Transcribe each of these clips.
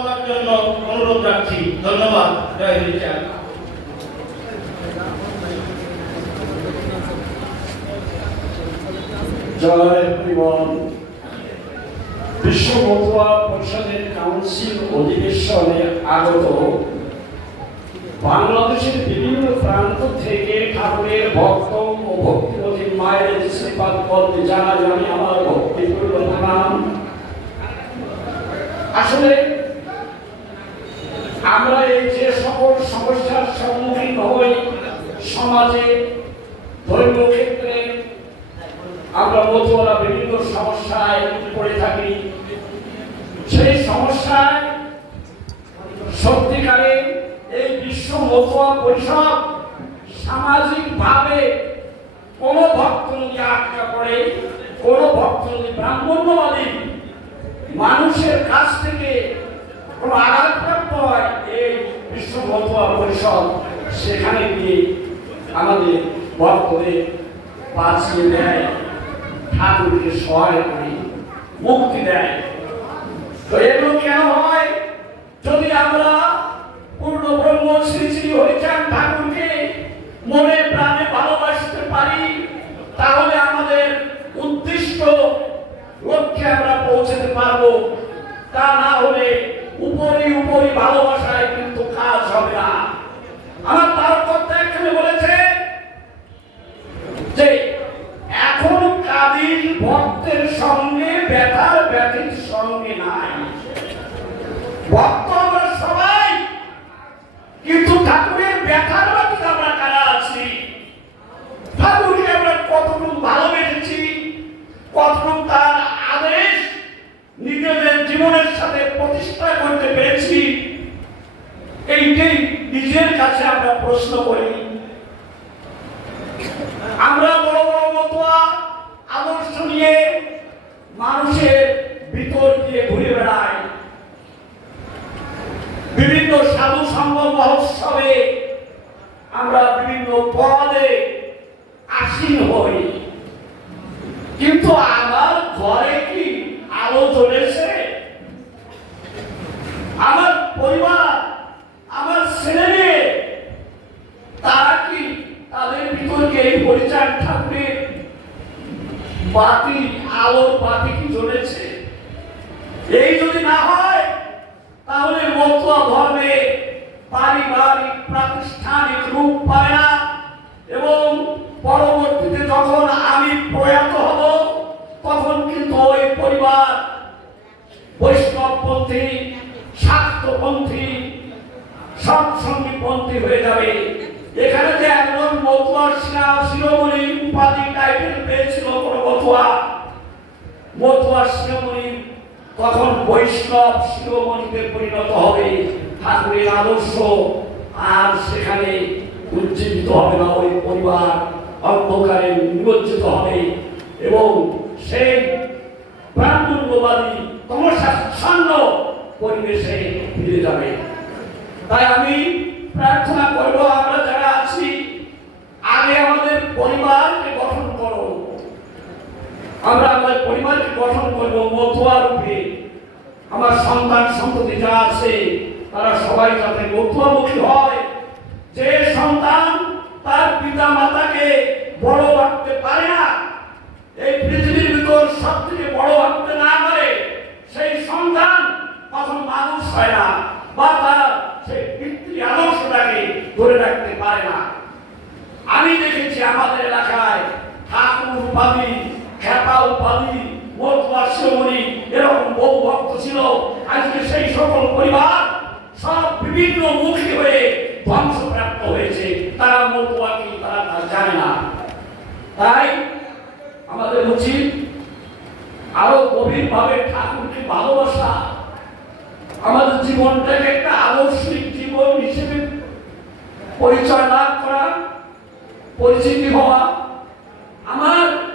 বলার জন্য অনুরোধ রাখছি। ধন্যবাদ। জয় হরিচাঁদ জয় বাংলাদেশের বিভিন্ন প্রান্ত থেকে ঠাকুরের ভক্ত ও ভক্তিপতি মায়ের জানাই আমি আমার ভক্তিপূর্ণ আসলে আমরা এই যে সকল সমস্যার সম্মুখীন হই সমাজে ধর্মীয় ক্ষেত্রে, আমরা মতুয়ারা বিভিন্ন সমস্যায় পড়ে থাকি। সেই সমস্যায় সত্যিকারে এই বিশ্ব মতুয়া পরিষদ সামাজিক ভাবে কোন ভক্ত যদি আটকা পড়ে কোন ভক্ত যদি ব্রাহ্মণ্যবাদী মানুষের কাছ থেকে কোন আঘাতপ্রাপ্ত হয় এই বিশ্ব পরিষদ সেখানে গিয়ে আমাদের ভক্তদের বাঁচিয়ে দেয়, ঠাকুরকে সহায় করে মুক্তি দেয়। তো এগুলো কেন হয়? যদি আমরা পূর্ণ ব্রহ্ম শ্রী শ্রী হরিচাঁদ ঠাকুরকে মনে প্রাণে ভালোবাসতে পারি, তাহলে আমাদের উদ্দিষ্ট লক্ষ্যে আমরা পৌঁছতে পারব। তা না হলে উপরি উপরি ভালোবাসায় কিন্তু কাজ হবে না। আমার তারকর্তা এখানে বলেছে যে, এখন কাদির ভক্তের সঙ্গে, ব্যথার ব্যথির সঙ্গে নাই। ভক্ত আমরা সবাই, কিন্তু ঠাকুরের ব্যথার ব্যথিত আমরা কারা আছি? ঠাকুরকে আমরা কতটুকু ভালোবেসেছি? কতটুকু তার আদেশ নিজেদের জীবনের সাথে প্রতিষ্ঠা করতে পেরেছি এইটাই নিজের কাছে আমরা প্রশ্ন করি। আমরা বড় বড় মতুয়া, আদর্শ নিয়ে মানুষের ভিতর দিয়ে ঘুরে বেড়াই। বিভিন্ন সাধু সংঘ মহোৎসবে আমরা বিভিন্ন পদে আসীন হই। কিন্তু আমার ঘরে কি আলো জ্বলেছে আমার পরিবার আমার ছেলে মেয়ে তারা কি তাদের এই ঠাকুরের বাতি, আলোর বাতি কি জ্বলেছে? এই যদি না হয়, তাহলে মতুয়া ধর্মে পারিবারিক, প্রাতিষ্ঠানিক রূপ পায় না। এবং পরবর্তীতে যখন আমি প্রয়াত হব, তখন কিন্তু ওই পরিবার বৈষ্ণবপন্থী, শাক্তপন্থী, সৎসঙ্গীপন্থী হয়ে যাবে। এখানে যে একজন মতুয়া শিরোমণি উপাধি টাইটেল পেয়েছিল কোন মতুয়া। মতুয়া শিরোমণি তখন বৈষ্ণব শিরোমণিতে পরিণত হবে ঠাকুরের আদর্শ, আর সেখানে উজ্জীবিত হবে না ওই পরিবার, অন্ধকারে নিমজ্জিত হবে। এবং সেই ব্রাহ্মণ্যবাদী তমসাচ্ছন্ন পরিবেশে ফিরে যাবে। তাই আমি প্রার্থনা করব আমরা আগে আমাদের পরিবারকে গঠন করো। আমরা আমাদের পরিবারকে গঠন করব মতুয়া রূপে। আমার সন্তান সন্ততি যা আছে, তারা সবাই যাতে মতুয়ামুখী হয়। যে সন্তান তার পিতা মাতাকে বড় রাখতে পারে না এই পৃথিবীর ভিতর সব থেকে বড় ভাবতে না পারে সেই সন্তান তখন মানুষ হয় না বা তার সেই পিতৃ আদর্শটাকে ধরে রাখতে পারে না আমি দেখেছি আমাদের এলাকায় ঠাকুর উপাধি খেপা উপাধি এরকম বহু ভক্ত ছিল। আজকে সেই সকল পরিবার সব বিভিন্ন মুখী হয়ে ধ্বংসপ্রাপ্ত হয়েছে। তারা মতুয়া কি তারা তা জানে না। তাই আমাদের উচিত আরও গভীরভাবে ঠাকুরকে ভালোবাসা। আমাদের জীবনটাকে একটা আদর্শিক জীবন হিসেবে পরিচয় লাভ করা, পরিচিতি হওয়া। আমার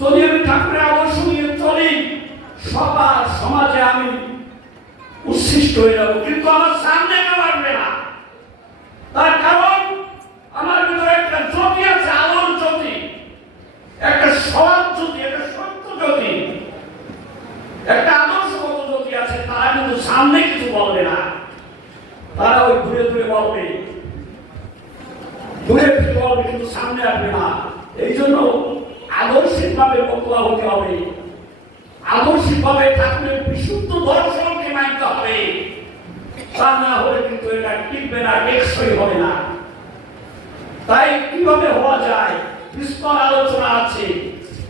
যদি আমি ঠাকুরের আদর্শ নিয়ে চলি, সবার সমাজে আমি উচ্ছিষ্ট হয়ে যাব। কিন্তু আমার সামনে আসবে না। তার কারণ, আমার ভিতরে একটা জ্যোতি আছে, আলোর জ্যোতি। একটা সৎ জ্যোতি, একটা সত্য জ্যোতি। একটা আদর্শগত জ্যোতি আছে, তারা কিন্তু সামনে কিছু দূরে বলবে। দূরে থেকে বলবে, কিন্তু সামনে আসবে না। এই জন্য আদর্শিক ভাবে মতলা হতে হবে। আদর্শিক ভাবে ঠাকুরের বিশুদ্ধ দর্শনকে মানতে হবে। তা না হলে কিন্তু এটা টিকবে না, টেকসই হবে না। তাই কীভাবে হওয়া যায়? বিস্তর আলোচনা আছে।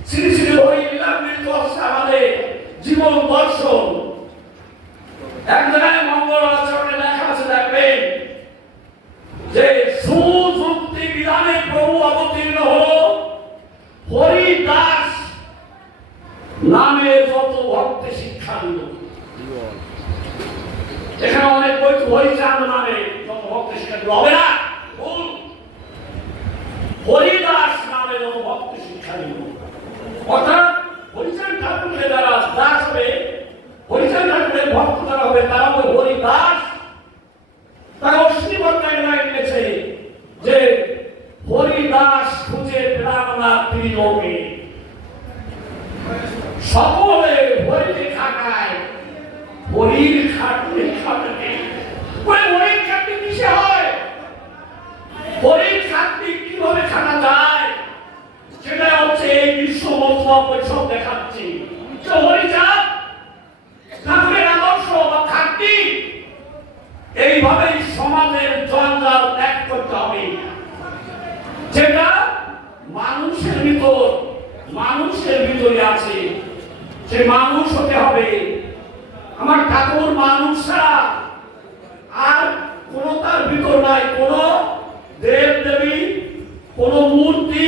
শ্রী শ্রী হরি লীলামৃত হচ্ছে আমাদের জীবন দর্শন। এক জায়গায় মঙ্গল আচরণে লেখা আছে দেখবেন যে সুযুক্তি বিধানে প্রভু অবতীর্ণ হল হরিদাস নামে যত ভক্তি শিক্ষা দিল এখানে অনেক বই হরিচাঁদ নামে যত ভক্তি হবে না। ভুল। হরিদাস নামে ভক্ত শিক্ষা দিল অর্থাৎ হরিচান ঠাকুরকে যারা দাস হবে হরিচান ঠাকুরের ভক্ত যারা হবে, তারা হবে হরিদাস। তারা ভিতরে আছে। সে মানুষ হতে হবে। আমার ঠাকুর মানুষ ছাড়া আর কোন তার ভিতর নাই। কোন দেব দেবী কোন মূর্তি,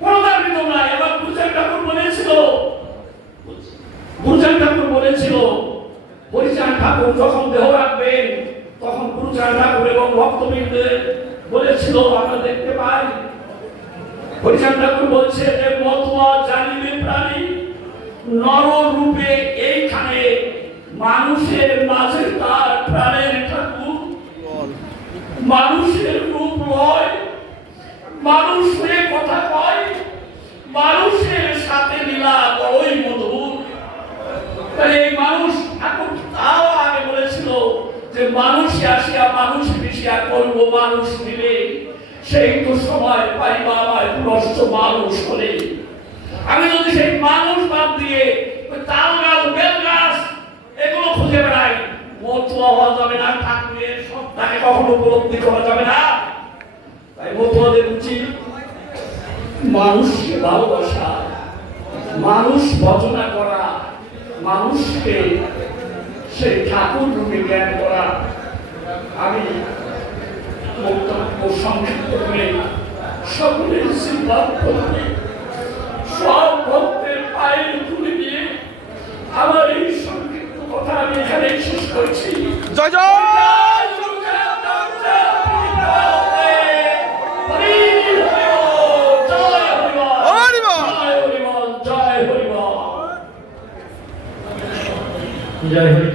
কোন তার ভিতর নাই। এবার গুরুচান ঠাকুর বলেছিল গুরুচান ঠাকুর বলেছিল, হরিচাঁদ ঠাকুর যখন দেহ রাখবেন, তখন গুরুচাঁদ ঠাকুর এবং ভক্তবৃন্দের বলেছিল, আমরা দেখতে পাই। হরিচাঁদ ঠাকুর বলছে যে মতুয়া জানিবে প্রাণী নর রূপে এইখানে মানুষের মাঝে তার প্রাণের ঠাকুর। মানুষের রূপ লয়। মানুষ হয়ে কথা কয়। মানুষের সাথে মিলা বড়ই মধুর। এই মানুষ ঠাকুর তাও আগে বলেছিল যে মানুষ আসিয়া মানুষ মিশিয়া করব মানুষ মিলে। সেই তো সময় পাইবা আমায় নষ্ট মানুষ হলে। আমি যদি সেই মানুষ বাদ দিয়ে ওই তাল গাছ বেল গাছ এগুলো খুঁজে বেড়াই মতুয়া হওয়া যাবে না সত্তাকে কখনো উপলব্ধি করা যাবে না। তাই মতুয়াদের উচিত মানুষকে ভালোবাসা, মানুষ ভজনা করা, মানুষকে সেই ঠাকুর রূপে জ্ঞান করা। আমি বক্তব্য সংক্ষিপ্ত করে সকলের সিদ্ধান্ত করে সব ভক্তের পায়ের তুলে দিয়ে আমার এই সংক্ষিপ্ত কথা আমি এখানে শেষ করছি। জয় জয়! জয় হরি